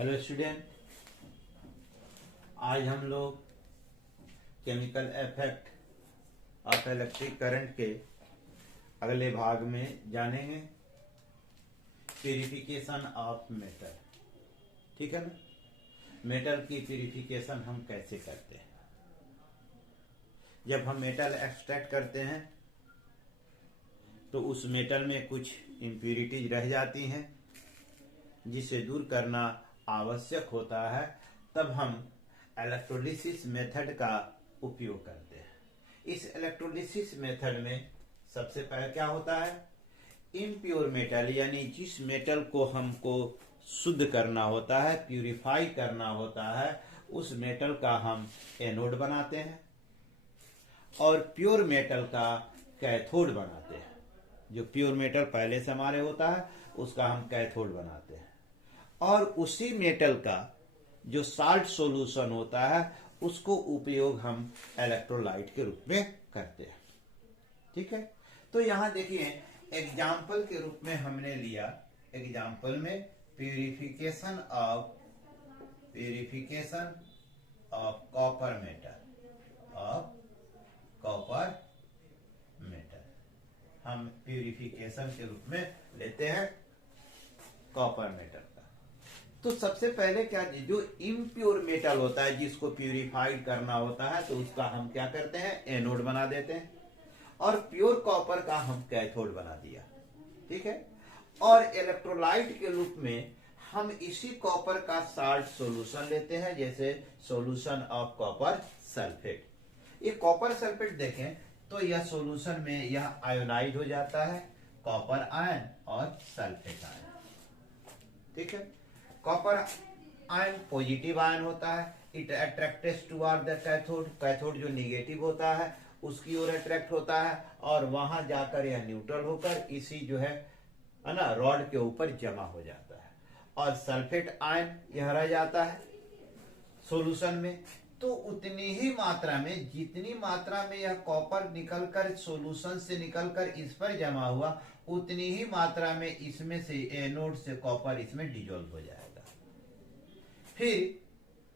Hello student, आज हम लोग chemical effect of electric current के अगले भाग में जानेंगे। Purification of metal. ठीक है ना। मेटल की प्यूरिफिकेशन हम कैसे करते हैं? जब हम मेटल एक्सट्रैक्ट करते हैं तो उस मेटल में कुछ इम्प्यूरिटीज रह जाती हैं जिसे दूर करना आवश्यक होता है। तब हम इलेक्ट्रोलिसिस मेथड का उपयोग करते हैं। इस इलेक्ट्रोलिसिस मेथड में सबसे पहले क्या होता है, इम्प्योर मेटल यानी जिस मेटल को हमको शुद्ध करना होता है, प्यूरिफाई करना होता है, उस मेटल का हम एनोड बनाते हैं और प्योर मेटल का कैथोड बनाते हैं। जो प्योर मेटल पहले से हमारे होता है उसका हम कैथोड बनाते हैं और उसी मेटल का जो साल्ट सॉल्यूशन होता है उसको उपयोग हम इलेक्ट्रोलाइट के रूप में करते हैं। ठीक है, तो यहां देखिए एग्जाम्पल के रूप में हमने लिया, एग्जाम्पल में प्यूरिफिकेशन ऑफ कॉपर मेटल हम प्यूरिफिकेशन के रूप में लेते हैं कॉपर मेटल का। तो सबसे पहले क्या, जो इम्प्योर मेटल होता है जिसको प्यूरिफाइड करना होता है तो उसका हम क्या करते हैं, एनोड बना देते हैं और प्योर कॉपर का हम कैथोड बना दिया। ठीक है, और इलेक्ट्रोलाइट के रूप में हम इसी कॉपर का साल्ट सॉल्यूशन लेते हैं, जैसे सॉल्यूशन ऑफ कॉपर सल्फेट। ये कॉपर सल्फेट देखें तो यह सॉल्यूशन में यह आयोनाइज हो जाता है, कॉपर आयन और सल्फेट आयन। ठीक है, कॉपर आयन पॉजिटिव आयन होता है, it attracts toward the cathode. Cathode जो निगेटिव होता है उसकी ओर अट्रैक्ट होता है और वहां जाकर यह न्यूट्रल होकर इसी जो है ना रॉड के ऊपर जमा हो जाता है और सल्फेट आयन यह रह जाता है सॉल्यूशन में। तो उतनी ही मात्रा में, जितनी मात्रा में यह कॉपर निकलकर सॉल्यूशन से निकलकर इस पर जमा हुआ, उतनी ही मात्रा में इसमें से एनोड से कॉपर इसमें डिजोल्व हो जाएगा। फिर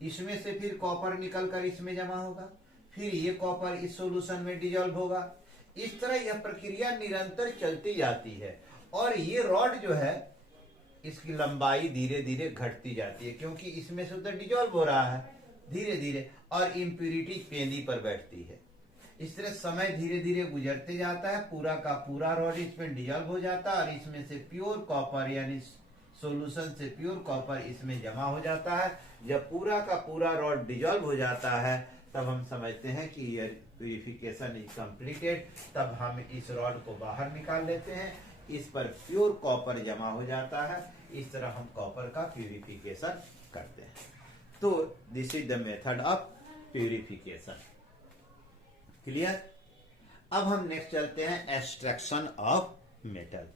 इसमें से फिर कॉपर निकलकर इसमें जमा होगा, फिर ये कॉपर इस सॉल्यूशन में डिजोल्व होगा। इस तरह यह प्रक्रिया निरंतर चलती जाती है और ये रॉड जो है इसकी लंबाई धीरे धीरे घटती जाती है क्योंकि इसमें से तो डिजोल्व हो रहा है धीरे धीरे और इम्प्यूरिटी पेंदी पर बैठती है। इस तरह समय धीरे धीरे गुजरते जाता है, पूरा का पूरा रॉड इसमें डिजोल्व हो जाता है और इसमें से प्योर कॉपर यानी सॉल्यूशन से प्योर कॉपर इसमें जमा हो जाता है। जब पूरा का पूरा रॉड डिजोल्व हो जाता है तब हम समझते हैं कि यह प्यूरिफिकेशन इज कंप्लीटेड। तब हम इस रॉड को बाहर निकाल लेते हैं, इस पर प्योर कॉपर जमा हो जाता है। इस तरह हम कॉपर का प्यूरिफिकेशन करते हैं। तो this is the method of purification. Clear? अब हम नेक्स्ट चलते हैं एक्सट्रैक्शन ऑफ मेटल।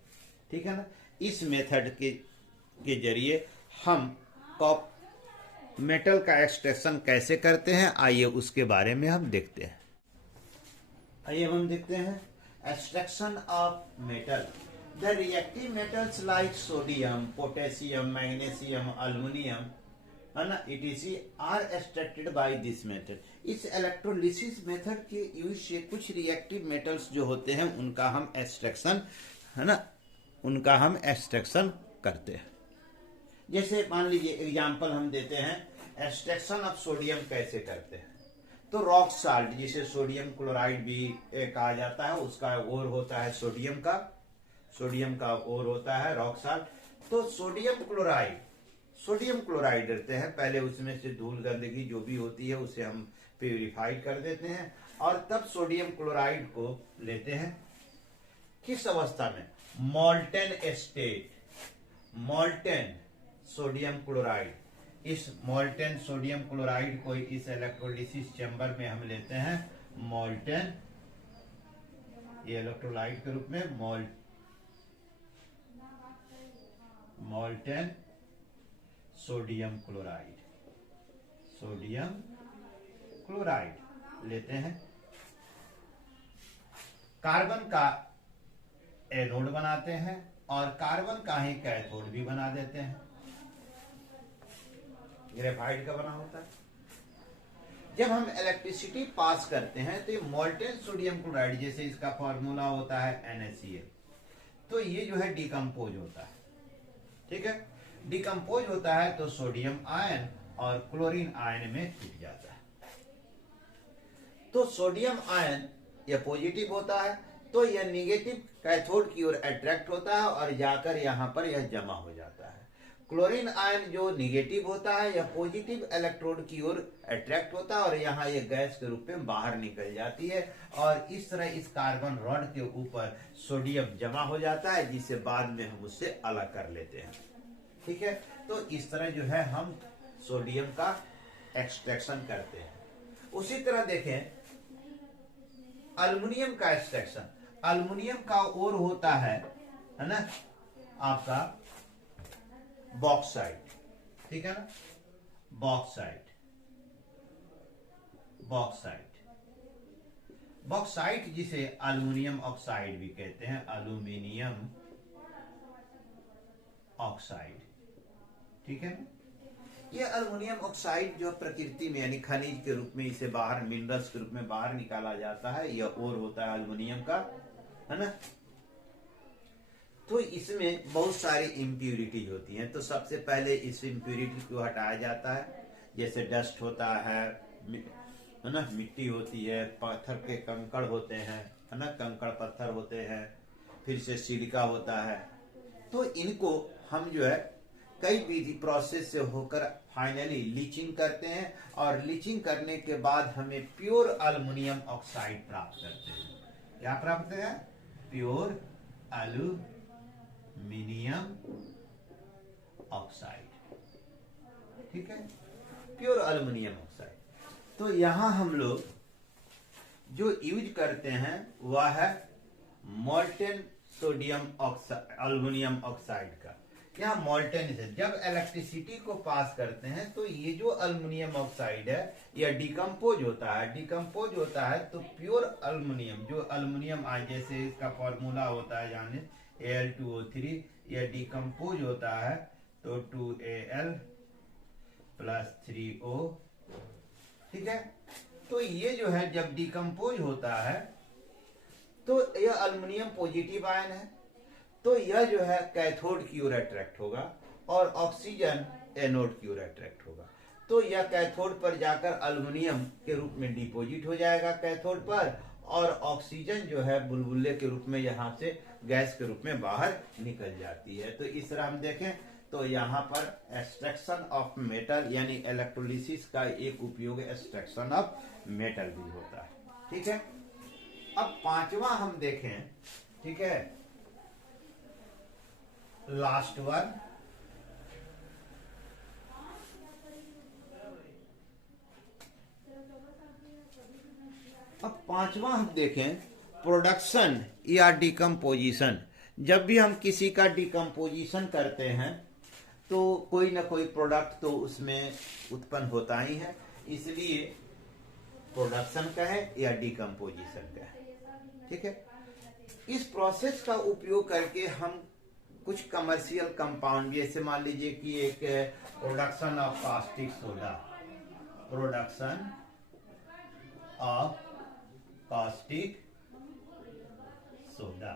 ठीक है ना। इस मेथड के जरिए हम मेटल का एक्सट्रैक्शन कैसे करते हैं, आइए उसके बारे में हम देखते हैं। आइए हम देखते हैं extraction of metal. The reactive metals like sodium, potassium, magnesium, aluminium है ना, etc are extracted by this method. इस इलेक्ट्रोलिसिस मेथड के यूज से कुछ रिएक्टिव मेटल्स जो होते हैं उनका हम एक्सट्रैक्शन है ना, उनका हम एक्सट्रैक्शन करते हैं। जैसे मान लीजिए एग्जांपल हम देते हैं, एक्सट्रैक्शन ऑफ सोडियम कैसे करते हैं। तो रॉक साल्ट जिसे सोडियम क्लोराइड भी कहा जाता है, उसका ओर होता है सोडियम का ओर होता है रॉक साल्ट। तो सोडियम क्लोराइड देते हैं, पहले उसमें से धूल गंदगी जो भी होती है उसे हम प्यूरिफाइड कर देते हैं और तब सोडियम क्लोराइड को लेते हैं किस अवस्था में, molten state, molten sodium chloride. इस मॉल्टेन सोडियम क्लोराइड को इस इलेक्ट्रोलिसिस चैम्बर में हम लेते हैं मॉल्टेन, ये इलेक्ट्रोलाइट के रूप में मॉल्टेन सोडियम क्लोराइड लेते हैं। कार्बन का एनोड बनाते हैं और कार्बन का ही कैथोड भी बना देते हैं। ग्रेफाइट का बना होता है। जब हम इलेक्ट्रिसिटी पास करते हैं तो ये मोल्टेन सोडियम क्लोराइड, जैसे इसका फॉर्मूला होता है NaCl, तो ये जो है डिकम्पोज होता है। ठीक है, डिकम्पोज होता है तो सोडियम आयन और क्लोरीन आयन में टूट जाता है। तो सोडियम आयन यह पॉजिटिव होता है, तो यह निगेटिव कैथोड की ओर अट्रैक्ट होता है और जाकर यहां पर यह जमा हो जाता है। क्लोरीन आयन जो निगेटिव होता है, यह पॉजिटिव इलेक्ट्रोड की ओर अट्रैक्ट होता है और यहाँ यह गैस के रूप में बाहर निकल जाती है और इस तरह इस कार्बन रॉड के ऊपर सोडियम जमा हो जाता है, जिसे बाद में हम उससे अलग कर लेते हैं। ठीक है, तो इस तरह जो है हम सोडियम का एक्सट्रैक्शन करते हैं। उसी तरह देखें अल्युमिनियम का एक्सट्रैक्शन। अल्युमिनियम का ओर होता है ना आपका बॉक्साइट। ठीक है ना, बॉक्साइट। बॉक्साइट जिसे अल्युमिनियम ऑक्साइड भी कहते हैं, अल्यूमिनियम ऑक्साइड। ठीक है ना, ये अल्युमिनियम ऑक्साइड जो प्रकृति में यानी खनिज के रूप में इसे बाहर मिनरल्स के रूप में बाहर निकाला जाता है, यह और होता है अल्युमिनियम का, है ना। तो इसमें बहुत सारी इम्प्यूरिटीज होती हैं। तो सबसे पहले इस इम्प्यूरिटी को हटाया जाता है, जैसे डस्ट होता है ना, मिट्टी होती है, पत्थर के कंकड़ होते हैं, है ना, कंकड़ पत्थर होते हैं, फिर से सिलिका होता है। तो इनको हम जो है कई विधि प्रोसेस से होकर फाइनली लीचिंग करते हैं और लीचिंग करने के बाद हमें प्योर अल्युमिनियम ऑक्साइड प्राप्त करते हैं। क्या प्राप्त है? Pure aluminium oxide. ठीक है, प्योर अल्युमिनियम ऑक्साइड। तो यहां हम लोग जो यूज करते हैं वह है molten sodium oxide, aluminium oxide का। यहाँ मोल्टेन है, जब इलेक्ट्रिसिटी को पास करते हैं तो ये जो अल्युमिनियम ऑक्साइड है यह डिकम्पोज होता है। डिकम्पोज होता है तो प्योर अल्युमिनियम, जो अल्युमिनियम आज जैसे इसका फॉर्मूला होता है जाने Al2O3, यह डिकम्पोज होता है तो 2Al + 3O। ठीक है, तो ये जो है जब डिकम्पोज होता है तो यह अल्युमिनियम पॉजिटिव आयन है, तो यह जो है कैथोड की ओर अट्रैक्ट होगा और ऑक्सीजन एनोड की ओर अट्रैक्ट होगा। तो यह कैथोड पर जाकर अल्युमिनियम के रूप में डिपॉजिट हो जाएगा कैथोड पर, और ऑक्सीजन जो है बुलबुले के रूप में यहाँ से गैस के रूप में बाहर निकल जाती है। तो इस तरह हम देखें तो यहाँ पर एक्सट्रैक्शन ऑफ मेटल यानी इलेक्ट्रोलिसिस का एक उपयोग एक्सट्रैक्शन ऑफ मेटल भी होता है। ठीक है, अब पांचवा हम देखें। ठीक है, लास्ट वन, अब पांचवा हम देखें प्रोडक्शन या डिकम्पोजिशन। जब भी हम किसी का डिकम्पोजिशन करते हैं तो कोई ना कोई प्रोडक्ट तो उसमें उत्पन्न होता ही है, इसलिए प्रोडक्शन का है या डिकम्पोजिशन का है। ठीक है, इस प्रोसेस का उपयोग करके हम कुछ कमर्शियल कंपाउंड, जैसे मान लीजिए कि एक production of caustic soda, production of caustic soda,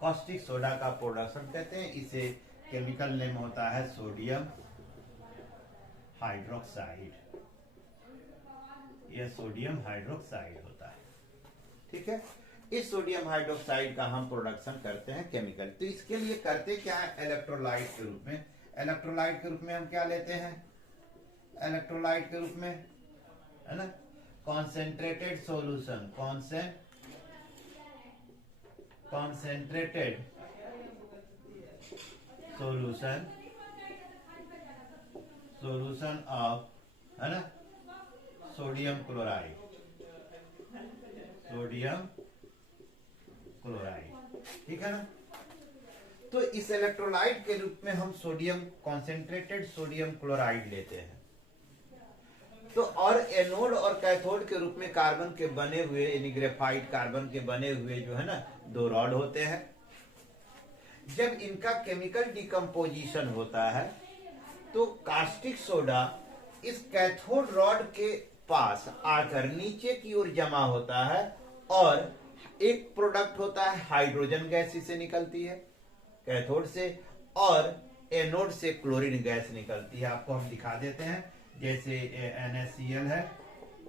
caustic soda का प्रोडक्शन कहते हैं। इसे केमिकल नेम होता है सोडियम हाइड्रोक्साइड, यह सोडियम हाइड्रोक्साइड होता है। ठीक है, इस सोडियम हाइड्रोक्साइड का हम प्रोडक्शन करते हैं केमिकल। तो इसके लिए करते क्या है, इलेक्ट्रोलाइट के रूप में। इलेक्ट्रोलाइट के रूप में हम क्या लेते हैं, इलेक्ट्रोलाइट के रूप में, है ना, concentrated solution, concentrated solution of, है ना, सोडियम क्लोराइड, सोडियम क्लोराइड। ठीक है ना, तो इस इलेक्ट्रोलाइट के रूप में हम सोडियम, कॉन्सेंट्रेटेड सोडियम क्लोराइड लेते हैं। तो और एनोड और कैथोड के रूप में कार्बन के बने हुए यानी ग्रेफाइट कार्बन के बने हुए जो है ना दो रॉड होते हैं। जब इनका केमिकल डिकम्पोजिशन होता है तो कास्टिक सोडा इस कैथोड रॉड के पास आकर नीचे की ओर जमा होता है और एक प्रोडक्ट होता है हाइड्रोजन गैस इसे निकलती है कैथोड से, और एनोड से क्लोरीन गैस निकलती है। आपको हम दिखा देते हैं, जैसे NaCl है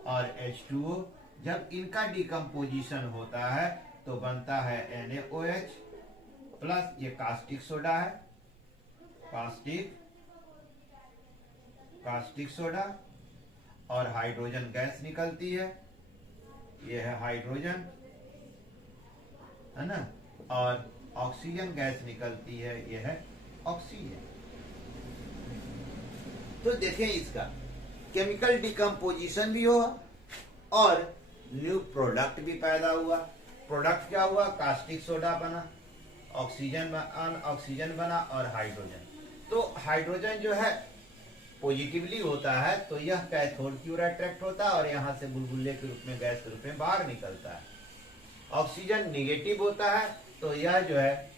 और H2O, जब इनका डिकम्पोजिशन होता है तो बनता है NaOH प्लस ये कास्टिक सोडा है, कास्टिक सोडा, और हाइड्रोजन गैस निकलती है, ये है हाइड्रोजन, है ना, और ऑक्सीजन गैस निकलती है, ये है ऑक्सीजन। तो देखें इसका केमिकल डिकम्पोजिशन भी हुआ और न्यू प्रोडक्ट भी पैदा हुआ। प्रोडक्ट क्या हुआ? कास्टिक सोडा बना, ऑक्सीजन बना और हाइड्रोजन। तो हाइड्रोजन जो है पॉजिटिवली होता है तो यह कैथोड की ओर अट्रैक्ट होता है और यहां से बुलबुले के रूप में गैस के रूप में बाहर निकलता है। ऑक्सीजन निगेटिव होता है तो यह जो है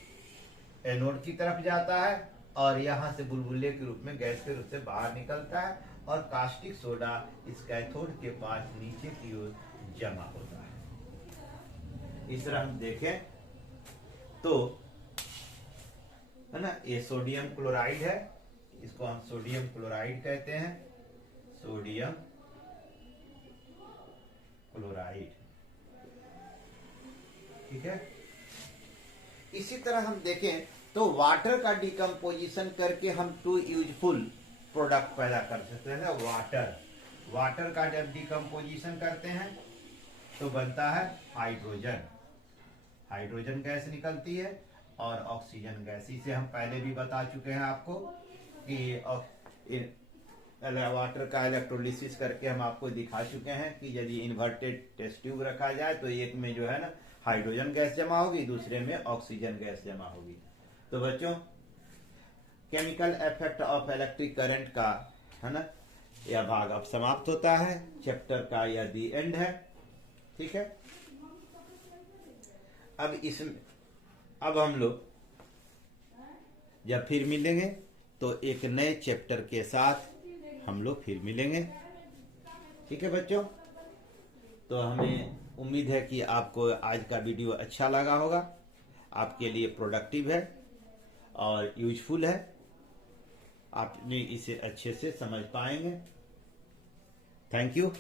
एनोड की तरफ जाता है और यहां से बुलबुले के रूप में गैस के रूप से बाहर निकलता है और कास्टिक सोडा इस कैथोड के पास नीचे की ओर जमा होता है। इस तरह हम देखें तो है ना, ये सोडियम क्लोराइड है, इसको हम सोडियम क्लोराइड कहते हैं, सोडियम क्लोराइड, ठीक है। इसी तरह हम देखें तो वाटर का डिकम्पोजिशन करके हम टू यूजफुल प्रोडक्ट पैदा कर सकते हैं। वाटर का जब डिकम्पोजिशन करते हैं तो बनता है हाइड्रोजन गैस निकलती है और ऑक्सीजन गैस। इसे हम पहले भी बता चुके हैं आपको कि वाटर का इलेक्ट्रोलिसिस करके हम आपको दिखा चुके हैं कि यदि इन्वर्टेड टेस्ट ट्यूब रखा जाए तो एक में जो है ना हाइड्रोजन गैस जमा होगी, दूसरे में ऑक्सीजन गैस जमा होगी। तो बच्चों chemical effect of electric current का है ना यह भाग अब समाप्त होता है, चैप्टर का यह दी एंड है, ठीक है। अब हम लोग जब फिर मिलेंगे तो एक नए चैप्टर के साथ हम लोग फिर मिलेंगे, ठीक है बच्चों। तो हमें उम्मीद है कि आपको आज का वीडियो अच्छा लगा होगा, आपके लिए प्रोडक्टिव है और यूजफुल है, आपने इसे अच्छे से समझ पाएंगे। Thank you.